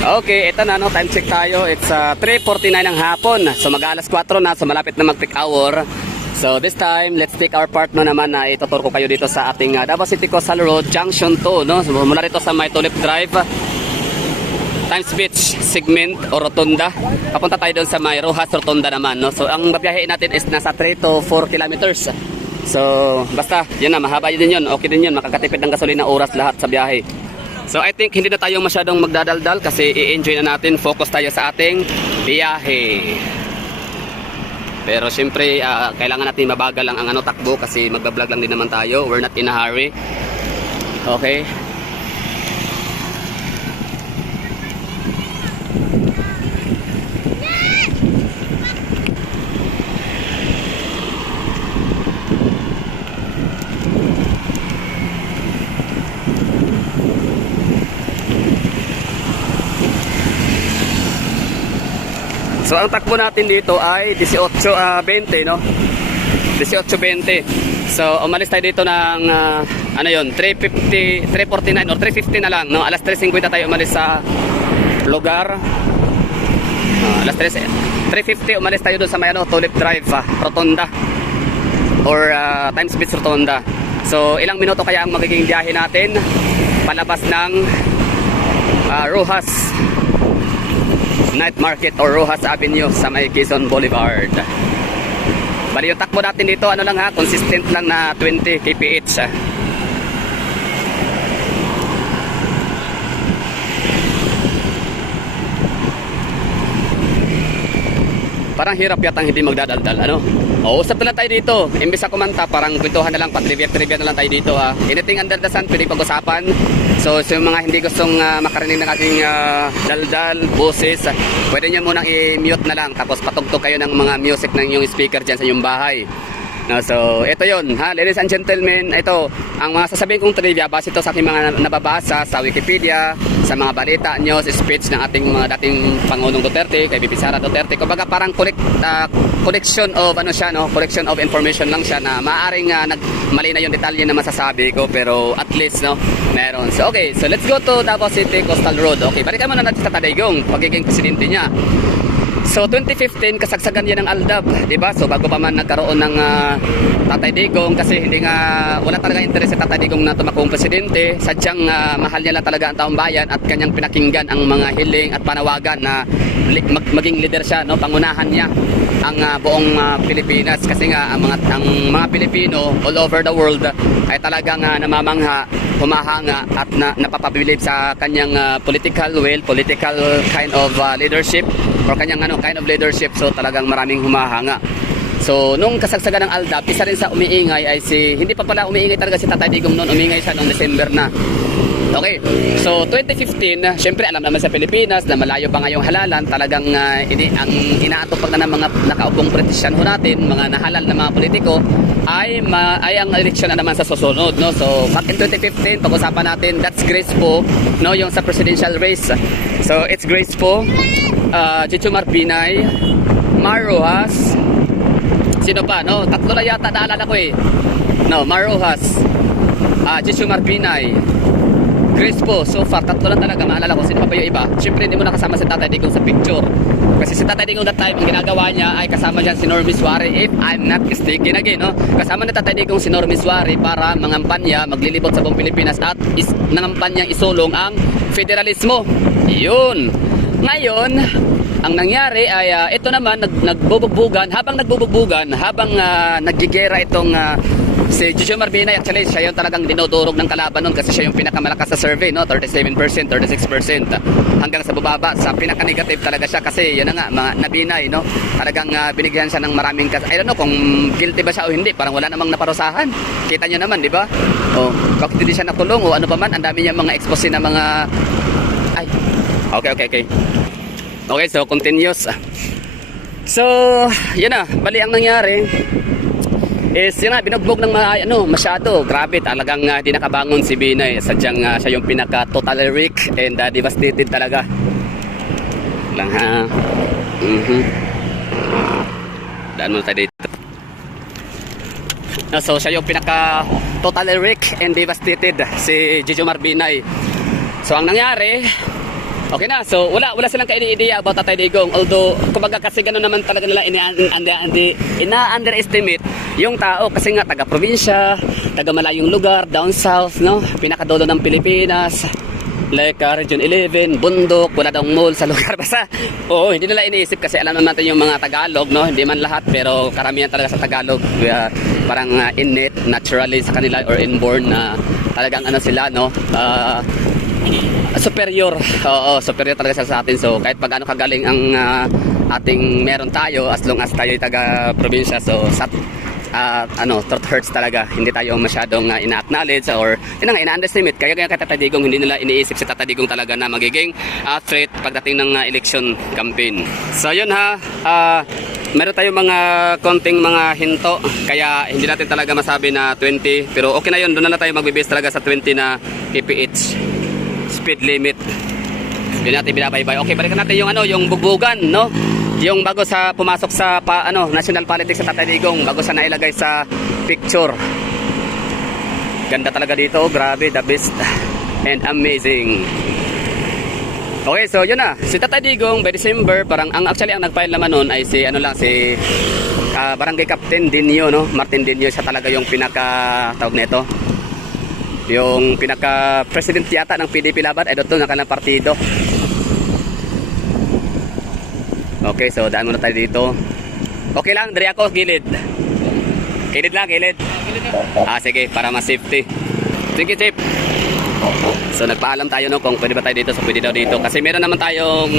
Okay, ito na, no, time check tayo. It's 3:49 ng hapon. So mag-alas 4 na, so malapit na mag-peak hour. So this time, let's take our part no naman na ituturo ko kayo dito sa ating Davao City Coastal Road, Junction 2, no? So mula rito sa may Tulip Drive, Times Beach segment o rotunda. Papunta tayo doon sa may Rojas Rotunda naman, no? So ang babiyahe natin is nasa 3 to 4 kilometers. So basta, yun na, mahaba din yun. Okay din yun, makakatipid ng gasolina oras lahat sa biyahe. So I think hindi na tayo masyadong magdadaldal kasi i-enjoy na natin, focus tayo sa ating biyahe. Pero syempre kailangan natin mabagal lang ang takbo kasi magbablog lang din naman tayo. We're not in a hurry. Okay. So ang takbo natin dito ay 18:20, no? 18:20. So umalis tayo dito ng 3:49 or 3:50 na lang, no? Alas 3:50 tayo umalis sa lugar. Alas 3:50 umalis tayo doon sa may Tulip Drive, Rotunda or Times Beach Rotunda. So ilang minuto kaya ang magiging biyahe natin palabas ng Rojas Night Market or Rojas Avenue sa may Quezon Boulevard. Bali yung takbo natin dito consistent lang na 20 kph. Parang hirap yatang hindi magdadaldal, ano? Usap na lang tayo dito. Imbes sa kumanta, parang kwentuhan na lang, trivia na lang tayo dito. Anything under the sun, pwede pag-usapan. So yung mga hindi gustong makarinig ng ating daldal, boses, pwede nyo munang i-mute na lang. Tapos patugtog kayo ng mga music ng inyong speaker dyan sa inyong bahay. So ito yun, ladies and gentlemen. Ito, ang mga sasabihin kong trivia base ito sa aking mga nababasa sa Wikipedia, sa mga balita, news, speech ng ating mga dating Pangulong Duterte, kay BP Sara Duterte. Kumbaga parang collection of collection of information lang siya na maaaring mali na yung detalye na masasabi ko, pero at least meron. So okay, so let's go to Davao City Coastal Road. Okay, balikan muna natin sa Tatay Digong, pagiging presidente niya. So 2015 kasagsagan yan ng ALDAB, di ba? So bago pa man nagkaroon ng Tatay Digong, kasi wala talaga interes sa Tatay Digong na tumakbong presidente. Sadyang mahal niya lang talaga ang taong bayan at kanyang pinakinggan ang mga hiling at panawagan na maging leader siya, no? Pangunahan niya ang buong Pilipinas kasi nga ang mga Pilipino all over the world ay talagang namamangha, humahanga at napapabilib sa kanyang political kind of leadership or kanyang kind of leadership. So talagang maraming humahanga. So nung kasagsagan ng ALDAB, isa rin sa umiingay ay hindi pa pala umiingay talaga si Tatay Digong noon, umingay siya noong December na. Okay, so 2015, syempre alam naman sa Pilipinas na malayo pa ngayong halalan, talagang ang inaatupag na ng mga nakaupong politisyan ho natin, mga nahalal na mga politiko, ay ang eleksyon na naman sa susunod, no? So back in 2015, pag-usapan natin, that's Grace Poe, no, yung sa presidential race. So it's Grace Poe, Jejomar Binay, Mar Rojas, sino pa, no? Tatlo na yata naalala ko eh. No, Mar Rojas, Jejomar Binay, Grace Poe. So far, tatlo lang talaga. Maalala ko, sino pa ba yung iba? Siyempre, hindi mo nakasama si Tatay Digong sa picture. Kasi si Tatay Digong that time, ang ginagawa niya ay kasama dyan si Normie Suarez, if I'm not mistaken again, no? Kasama ni Tatay Digong si Normie Suarez para mangampanya, maglilibot sa buong Pilipinas at nangampanyang isulong ang federalismo. Yun. Ngayon, ang nangyari ay ito naman, habang naggigera itong si Jejomar Binay. Actually siya yung talagang dinodurog ng kalaban nun kasi siya yung pinakamalakas sa survey, no? 37%, 36%, hanggang sa bubaba sa pinaka-negative talaga siya kasi yun na nga, mga nabinay, no? Talagang binigyan siya ng maraming I don't know kung guilty ba siya o hindi, parang wala namang naparusahan. Kita nyo naman, di ba? Bakit hindi siya nakulong o ano pa man, ang dami niya mga expose na mga Okay, so continuous. So yun na, bali ang nangyari is yun nga, binugbog ng masyado. Grabe, talagang di nakabangon si Binay. Sadyang siya yung pinaka-totally weak and devastated talaga. Lang ha. Daan mo tayo dito. So siya yung pinaka-totally weak and devastated, si Jejomar Binay. So ang nangyari, Okay na, so wala silang kaini-idea about Tatay Digong. Although, kumbaga kasi gano'n naman talaga nila ina-underestimate yung tao. Kasi nga, taga-probinsya, taga-malayong lugar, down south, no? Pinakadulo ng Pilipinas. Like Region 11, bundok, wala daw mall sa lugar. Basta, oo, hindi nila iniisip kasi alam naman natin yung mga Tagalog, no? Hindi man lahat, pero karamihan talaga sa Tagalog. Parang innate, naturally sa kanila or inborn na talagang ano sila, no? Superior. Oo, superior talaga sa atin. So, kahit pag ano kagaling ang ating meron tayo, as long as tayo taga-probinsya, so, truth hurts talaga. Hindi tayo masyadong ina-acknowledge or ina-underestimate. Kaya kay Tatay Digong, hindi nila iniisip si Tatay Digong talaga na magiging threat pagdating ng election campaign. So yun ha, meron tayong mga konting mga hinto, kaya hindi natin talaga masabi na 20, pero okay na yun, doon na tayo magbibase talaga sa 20 na kph speed limit. Yun natin binabaybay. Okay, balikan natin yung yung bugbugan, no? Yung bago sa pumasok sa national politics sa Tatay Digong, bago sa nailagay sa picture. Ganda talaga dito, grabe, the best and amazing. Okay, so yun na, si Tatay Digong by December, parang actually ang nag-file naman nun ay si Barangay Captain Dinyo, no? Martin Dinyo, siya talaga yung tawag nito. Yung president yata ng PDP Laban, ay doon na kanang partido. Okay, so daan muna tayo dito. Okay lang, dari ako, gilid. Gilid lang, gilid. Sige, para mas safety. Sige, Chip. So nagpaalam tayo, no, kung pwede ba tayo dito. So pwede daw dito. Kasi meron naman tayong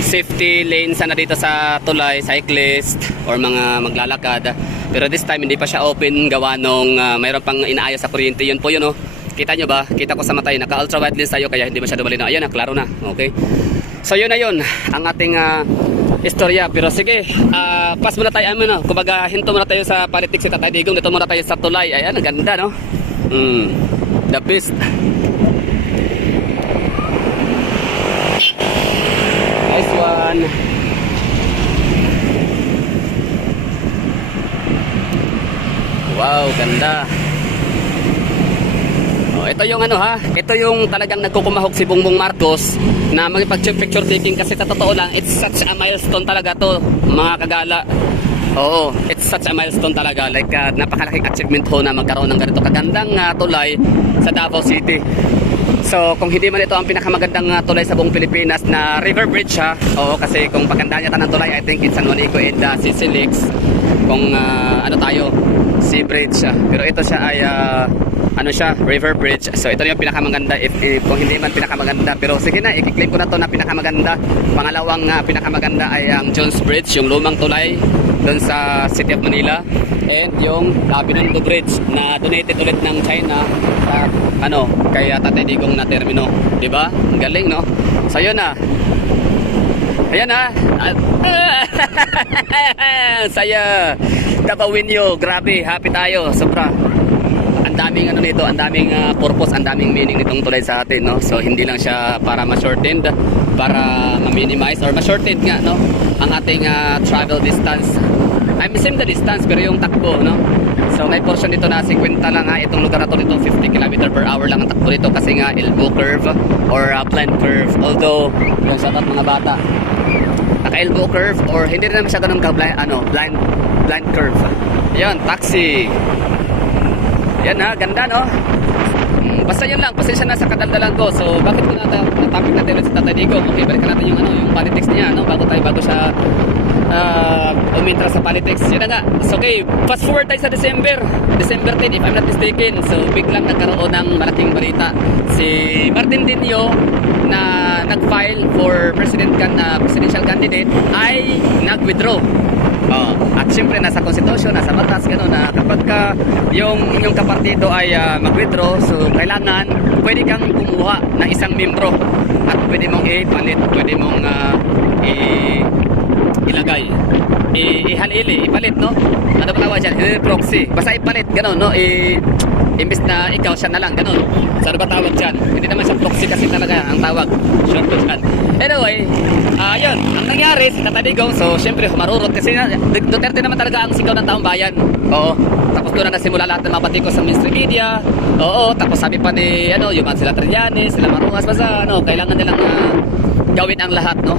safety lane sana dito sa tulay, cyclist, or mga maglalakad. Pero this time, hindi pa siya open gawa nung mayroon pang inaayos sa kuryente. Yun po yun, no. Kita nyo ba? Kita ko sa mata. Naka-ultra wide lens tayo, kaya hindi masyado malinaw. Ayan na, klaro na. Okay. So yun na yun, ang ating istorya. Pero sige, pass muna tayo, kumbaga hinto muna tayo sa politics si Tatay Digong. Dito muna tayo sa tulay. Ayan, ang ganda, no? The best. Nice one. Wow, ganda. Ito yung ito yung talagang nagkukumahog si Bongbong Marcos na magpag-picture taking, kasi sa totoo lang, it's such a milestone talaga to, mga kagala. Oo, it's such a milestone talaga. Like, napakalaking achievement ho na magkaroon ng ganito kagandang tulay sa Davao City. So, kung hindi man ito ang pinakamagandang tulay sa buong Pilipinas na river bridge, ha? Oo, kasi kung paganda niya ng tulay, I think it's San Juanico and Sisilix. Kung sea bridge siya. Pero ito siya ay river bridge. So ito yung pinakamaganda, if kung hindi man pinakamaganda. Pero sige na, i-claim ko na to na pinakamaganda. Pangalawang pinakamakaganda ay ang Jones Bridge, yung lumang tulay doon sa City of Manila, and yung Binondo Bridge na donated ulit ng China sa kay Tatay Digong na termino, 'di ba? Ang galing, no? So yun na. Ayan na. Saya. Davao-Winyo, grabe, happy tayo, sobra. Ang daming nito, ang daming purpose, ang daming meaning nitong tulay sa atin, no? So hindi lang siya para ma-shortened, para ma-minimize or ma-shortened nga, no, ang ating travel distance. I'm same the distance pero yung takbo, no? So may portion dito na 50 lang itong lugar na to, dito 50 km per hour lang ang takbo dito kasi nga elbow curve or blind curve. Although, yung shout out mga bata, naka-elbow curve or hindi rin naman siya ganun blind curve. Ayan, taxi. Yan ganda, no? Basta yun lang, pasensya na sa kadaldalan ko. So, bakit ko na-topic natin ulit si Tatay Digong? Okay, balikan natin yung politics niya, no? Bago siya umintra sa politics. Yun na nga. So, okay, fast forward tayo sa December 10, if I'm not mistaken. So, biglang nagkaroon ng malaking balita. Si Martin Dinyo na nag-file for presidential candidate ay nag-withdraw. At siyempre nasa konstitusyon, nasa batas, gano'n, na kapag yung inyong kapartido ay mag-withdraw, so kailangan pwede kang kumuha ng isang membro at pwede mong ipalit, pwede mong ilagay, ipalit, no? Ano ba tawag dyan? Proxy. Basta ipalit, gano'n, no? Imbis na ikaw, siya na lang, gano'n. So ano ba tawag dyan? Hindi naman siya proxy kasi talaga ang tawag. Short ko dyan. Anyway, yun, ang nangyari si Tatay Digong, so syempre humarurot kasi Duterte naman talaga ang sigaw ng taong bayan. Oo. Tapos doon na nasimula lahat ng mga batikos sa mainstream media. Oo, tapos sabi pa ni yung mga sila Trillanes, sila Marungas, basta kailangan nilang gawin ang lahat, no?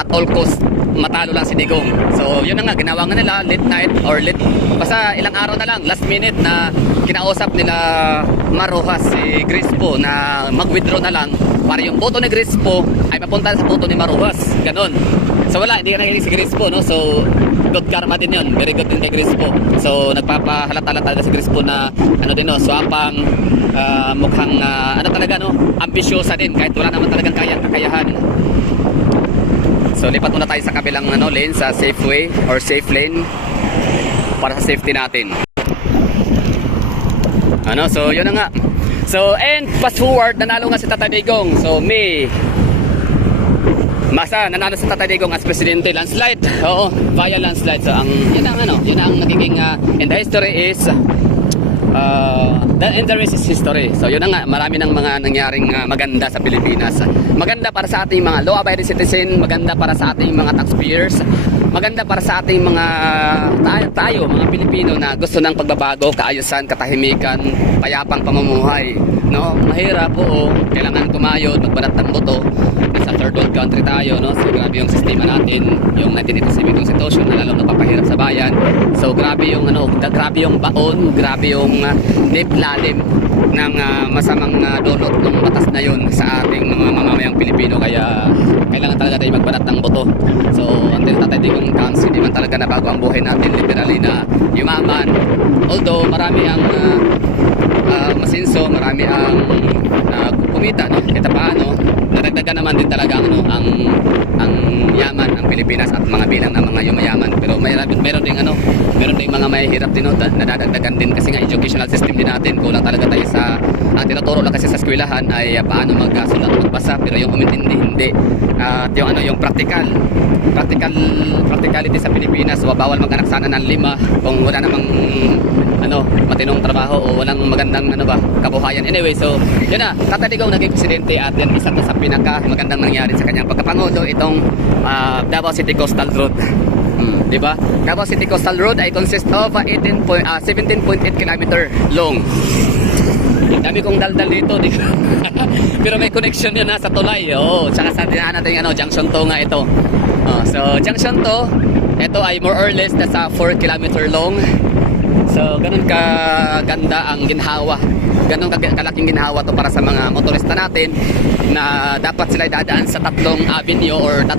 At all cost, matalo lang si Digong. So, yun na nga, ginawa nga nila, late night or late, basta ilang araw na lang, last minute na kinausap nila Maruhas si Crispo na mag-withdraw na lang para yung boto ni Crispo ay mapunta sa boto ni Maruhas. Ganon. So, wala, hindi ka nakikinig si Crispo, no? So, good karma din yun. Very good din kay Crispo. So, nagpapahalata talaga si Crispo na, ano din, no, swapang, mukhang, ano talaga, no, ambisyosa din kahit wala naman talagang kakayahan. So, lipat muna tayo sa kabilang, ano, lane, sa safe way or safe lane para sa safety natin. Ano, so, yun na nga. So, and fast forward, nanalo nga si Tatay Digong. So, nanalo si Tatay Digong as presidente, landslide. Oo, via landslide. So, yun ang nagiging, and the history is, and the rest is history. So, yun na nga, marami ng mga nangyaring maganda sa Pilipinas. Maganda para sa ating mga law-abiding citizen, maganda para sa ating mga taxpayers, maganda para sa ating mga tayo, mga Pilipino na gusto ng pagbabago, kaayusan, katahimikan, payapang pamumuhay. No, mahirap po, kailangan kumayod, magbanat ng boto. Sa third world country tayo, no? So grabe yung sistema natin, yung 1987 constitution na lalong nagpapahirap sa bayan. So grabe yung baon, grabe yung deep lalim ng masamang dulot ng batas na yun sa ating mga mamamayang Pilipino, kaya kailangan talaga tayo magbanat ng boto. So until Tatay Digong comes, hindi man talaga nabago ang buhay natin liberally na yumaman. Although marami ang masinso, marami ang kumita, no? Kita paano, nadagdagan naman din talaga ang yaman ng Pilipinas at mga bilang ng mga yumayaman. Pero meron ding mga mahihirap din, no? Nadadagdagan din kasi nga educational system din natin. Kulang talaga tayo sa tinuturo lang kasi sa eskwelahan ay paano magsulat, magbasa, pero yung umintindi hindi. At yung practicality sa Pilipinas, bawal mag-anak sana ng 5 kung wala namang matinong trabaho o walang magandang kabuhayan. Anyway, so yun na, Tatay Digong naging presidente at yan isa to sa pinaka magandang nangyari sa kanyang pagkapangulo, itong Davao City Coastal Road. Diba? Davao City Coastal Road ay consist of 17.8 km long. Dami kong daldal dito, di ba? Pero may connection yun sa tulay. Tsaka sa dinaan natin junction 2 nga ito. So junction 2, ito ay more or less nasa 4 km long. So, ganun kaganda ang ginhawa. Ganun kalaking ginhawa to para sa mga motorista natin na dapat sila dadaan sa 3 avenue or 3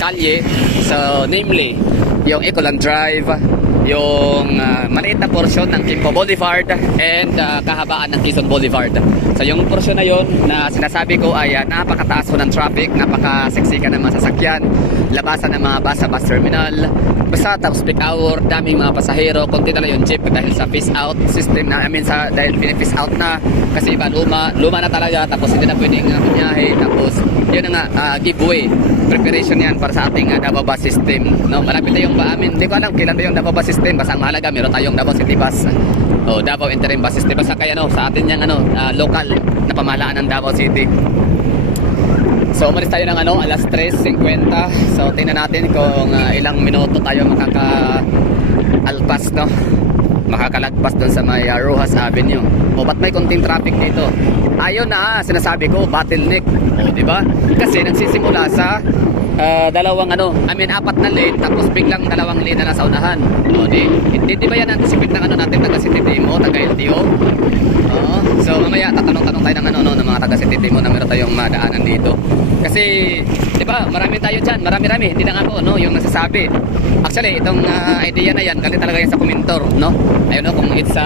kalye. So, namely, yung Ecoland Drive, yung maliit na portion ng Quimpo Boulevard and kahabaan ng Quezon Boulevard. So yung portion na yon na sinasabi ko ay napakataas ng traffic, napakasiksika ng mga sasakyan, labasan ng mga bus sa bus terminal. Basta tapos peak hour, daming mga pasahero, konti na lang yung jeep dahil sa phase out system na, dahil phase out na kasi iba luma na talaga, tapos hindi na pwedeng bunyahe, tapos yun na nga, giveaway preparation yan para sa ating Davao bus system, no? Malapit na yung hindi ko alam kailan na yung Davao bus system, basta ang mahalaga meron tayong Davao City Bus o Davao Interim Bus System, basta kaya sa atin yung local na pamahalaan ng Davao City. So umalis tayo ng alas 3:50. So tingnan natin kung ilang minuto tayo makaka-alpas, no? Makakalagpas doon sa may Rojas Avenue. O ba't may konting traffic dito? Ayun na, sinasabi ko, bottleneck. O di ba? Kasi nagsisimula sa apat na lane, tapos biglang 2 lane na nasa unahan. O di ba yan anticipate ng natin taga City Timo, taga LTO? Oo. So mamaya tatanong-tanong tayo ng mga taga City Timo na meron tayong madaanan dito. Kasi di ba, marami tayo diyan, marami, hindi lang ako, no, yung nasasabi. Actually, itong idea na yan, galing talaga yan sa komentor, no? Ayun, no, kung it's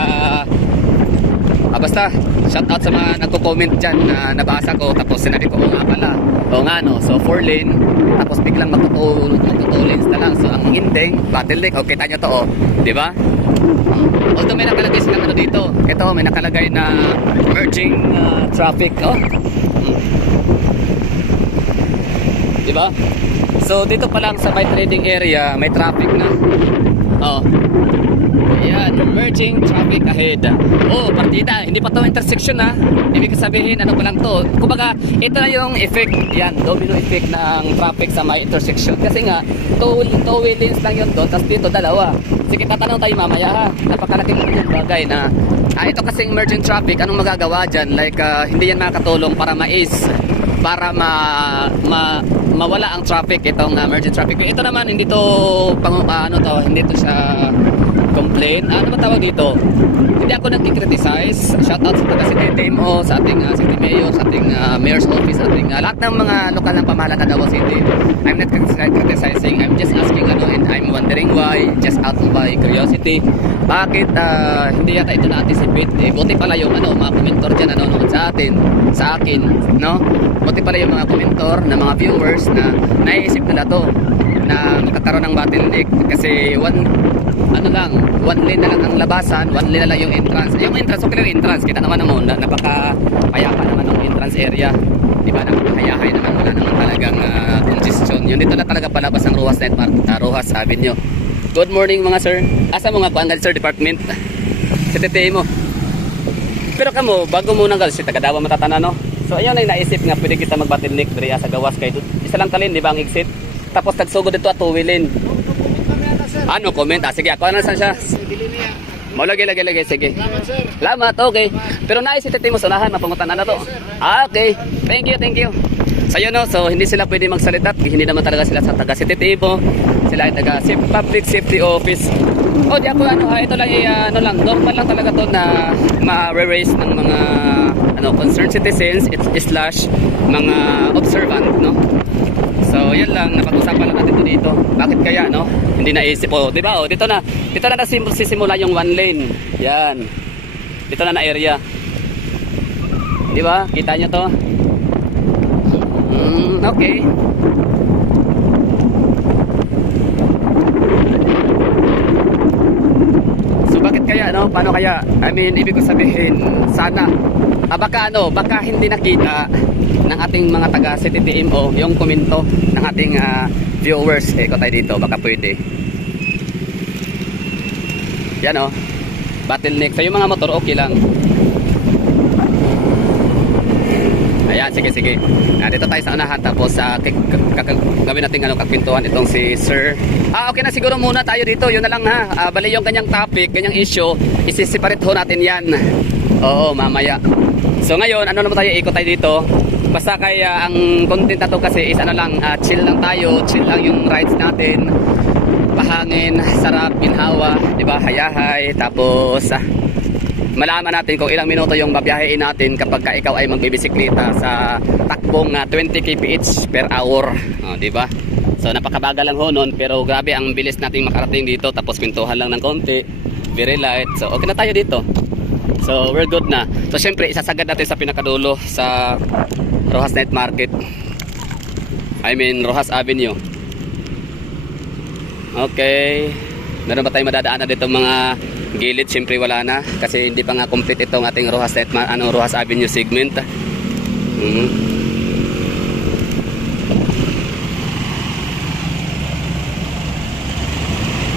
basta shout out sa mga nagko-comment dyan na nabasa ko, tapos sinabi ko nga pala, no, so 4 lane, tapos biglang magto-2 lanes na lang. So ang ending bottleneck, okay, kita nyo to, di ba? Although may nakalagay silang dito, ito may nakalagay na merging traffic, di ba? So dito pa lang sa my trading area may traffic na. Ayan, merging traffic ahead. Partida, hindi pa to intersection na. Ibig sabihin, pa lang to. Kumbaga, ito na yung effect, yan, domino effect ng traffic sa may intersection. Kasi nga, two-way lanes lang yun doon, tapos dito 2. Sige, tatanong tayo mamaya ha. Napakalaking bagay na, ito kasing merging traffic, anong magagawa dyan? Like, hindi yan makakatulong para mais para mawala ang traffic, itong emergency traffic. Ito naman hindi to hindi to siya complaint. Ano ba tawag dito? Hindi ako nagki-criticize. Shout out sa taga City TMO, sa ating City Mayor, sa ating Mayor's Office, sa ating lahat ng mga lokal ng pamahalaan ng Davao City. I'm not criticizing. I'm just asking and I'm wondering why, just out of my curiosity. Bakit hindi yata ito na-anticipate? Buti pala yung mga komentor dyan nanonood sa akin, no? Buti pala yung mga komentor na mga viewers na naiisip nila to na magkakaroon ng bottleneck kasi one lane na lang ang labasan, one lane na lang yung entrance. Yung entrance, okay lang entrance. Kita naman napakapayapa naman ang entrance area. Diba, napakahayahay naman, wala naman talagang congestion. Yun dito na talaga palabas ang Rojas Night Market, Rojas Avenue. Good morning mga sir. Asa mo nga kuangal sir department? Sa TTE mo. Pero kamo, bago mo nanggal si Tagadawa matatana no. So ayun ay naisip nga pwede kita mag-bottleneck diri sa gawas kay isa lang talin di ba ang exit. Tapos tagsugod dito at tuwilin. Ano comment? Sige, ako na siya. Lagi, sige. Salamat, okay. Pero naisip mo sa unahan, mapangutan na to. Okay. Thank you. So yun so hindi sila pwede magsalita. Hindi naman talaga sila sa taga City TMO. Sila ay taga Public Safety Office. Di ako ito lang normal lang talaga to na ma-raise ng mga concerned citizens slash mga observant, no? So, yan lang, napag-usapan lang natin dito. Bakit kaya, no? Hindi naisip, di ba? Dito na nasisimula yung one lane. Yan. Dito na area. Di ba? Kita nyo to? Okay. So, bakit kaya, no? Paano kaya? I mean, ibig ko sabihin, sana, baka hindi nakita ng ating mga taga City TMO yung komento ng ating viewers. Iko tayo dito, baka pwede. Yan bottleneck. So yung mga motor okay lang. Ayan, sige. Dito tayo sa unahan tapos gawin natin kakwentuhan itong si Sir. Okay na siguro muna tayo dito. Yun na lang ha. Bali yung kanyang topic, kanyang issue, isi-separate ho natin yan. Oo, mamaya. So ngayon, naman tayo, ikot tayo dito. Basta kaya ang content na to kasi is chill lang tayo, chill lang yung rides natin. Pahangin, sarap, ginhawa, di ba? Hayahay, tapos malaman natin kung ilang minuto yung babiyahin natin kapag ikaw ay magbibisikleta sa takbong 20 kph per hour, di ba? So napakabagal lang ho nun, pero grabe ang bilis nating makarating dito, tapos pintuhan lang ng konti, very light. So okay na tayo dito. So we're good na. So syempre isasagad natin sa pinakadulo sa Rojas Night Market. I mean Rojas Avenue. Okay. Meron ba tayong madadaanan dito mga gilid? Syempre wala na kasi hindi pa nga complete itong ating Rojas Night Rojas Avenue segment.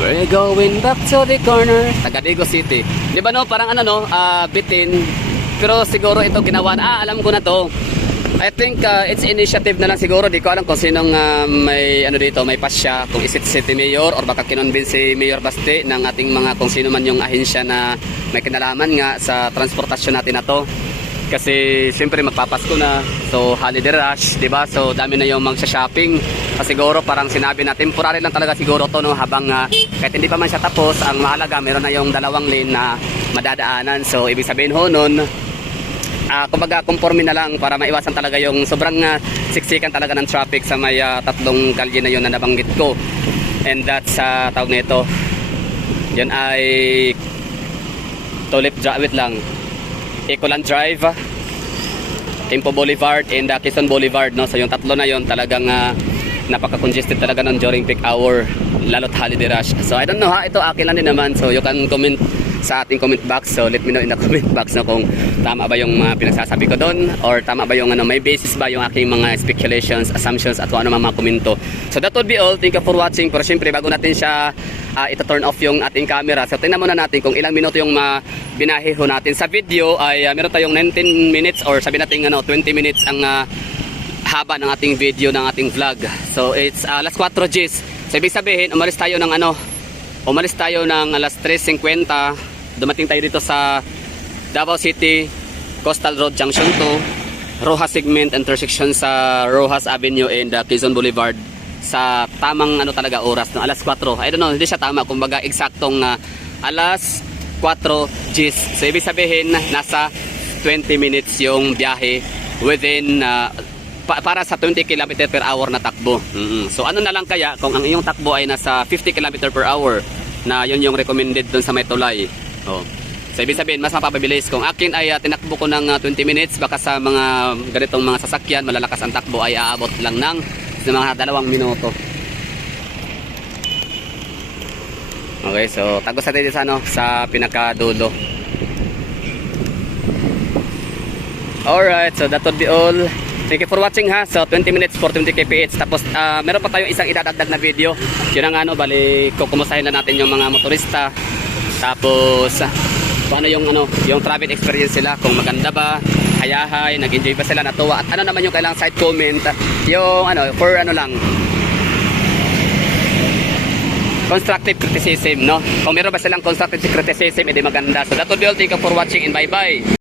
We're going back to the corner. Tagadigo City. Di ba parang bitin. Pero siguro ito ginawa alam ko na to. I think it's initiative na lang siguro. Di ko alam kung sinong may dito, may pasya, kung is it City Mayor or baka kinonvince si Mayor Baste ng ating mga kung sino man yung ahensya na may kinalaman nga sa transportasyon natin na to. Kasi siyempre magpapasko na, so holiday rush, di ba? So dami na yung magsha-shopping. Siguro parang sinabi na temporary lang talaga siguro to, no, habang kahit hindi pa man siya tapos, ang mahalaga meron na yung dalawang lane na madadaanan. So ibig sabihin ho nun, kumbaga conforme na lang para maiwasan talaga yung sobrang siksikan talaga ng traffic sa may tatlong kalye na yun na nabanggit ko. And that's tawag nito, yun ay Ecoland Drive, Tempo Boulevard and Quezon Boulevard, no? So yung tatlo na yon talagang napaka-congested talaga ng during peak hour, lalo't holiday rush. So I don't know ito akin lang din naman. So you can comment sa ating comment box. So let me know in the comment box kung tama ba yung pinagsasabi ko doon or tama ba yung may basis ba yung aking mga speculations, assumptions at kung ano mga komento. So that would be all. Thank you for watching. Pero syempre bago natin siya ito-turn off yung ating camera. So tingnan muna natin kung ilang minuto yung binahe ho natin. Sa video ay meron tayong 19 minutes or sabi natin 20 minutes ang haba ng ating video ng ating vlog. So it's alas 4 Gs. So ibig sabihin umalis tayo ng alas 3:50. Dumating tayo dito sa Davao City Coastal Road Junction 2 Rojas segment intersection sa Rojas Avenue and Quezon Boulevard sa tamang ano talaga oras, no? Alas 4. I don't know, hindi siya tama, kumbaga eksaktong alas 4 Gs. So ibig sabihin nasa 20 minutes yung biyahe within para sa 20 km per hour na takbo. So ano na lang kaya kung ang iyong takbo ay nasa 50 km per hour, na yun yung recommended dun sa may tulay. Oh. So ibig sabihin mas mapapabilis. Kung akin ay tinakbo ko ng 20 minutes, baka sa mga ganitong mga sasakyan malalakas ang takbo ay aabot lang ng mga 2 minuto. Okay, so tagos natin sa ano, sa pinakadulo. Alright, so that would be all. Thank you for watching ha. So 20 minutes for 20 kph. Tapos meron pa tayong isang idadagdag na video. Yun ang ano, bali kukumustahin na natin yung mga motorista. Tapos paano yung ano, yung travel experience sila, kung maganda ba, hayahay, nag-enjoy ba sila, natuwa, at ano naman yung kailangang side comment, yung ano, for ano lang, constructive criticism, no? Kung meron ba silang constructive criticism, edi maganda. So that would be all. Thank you for watching and bye bye.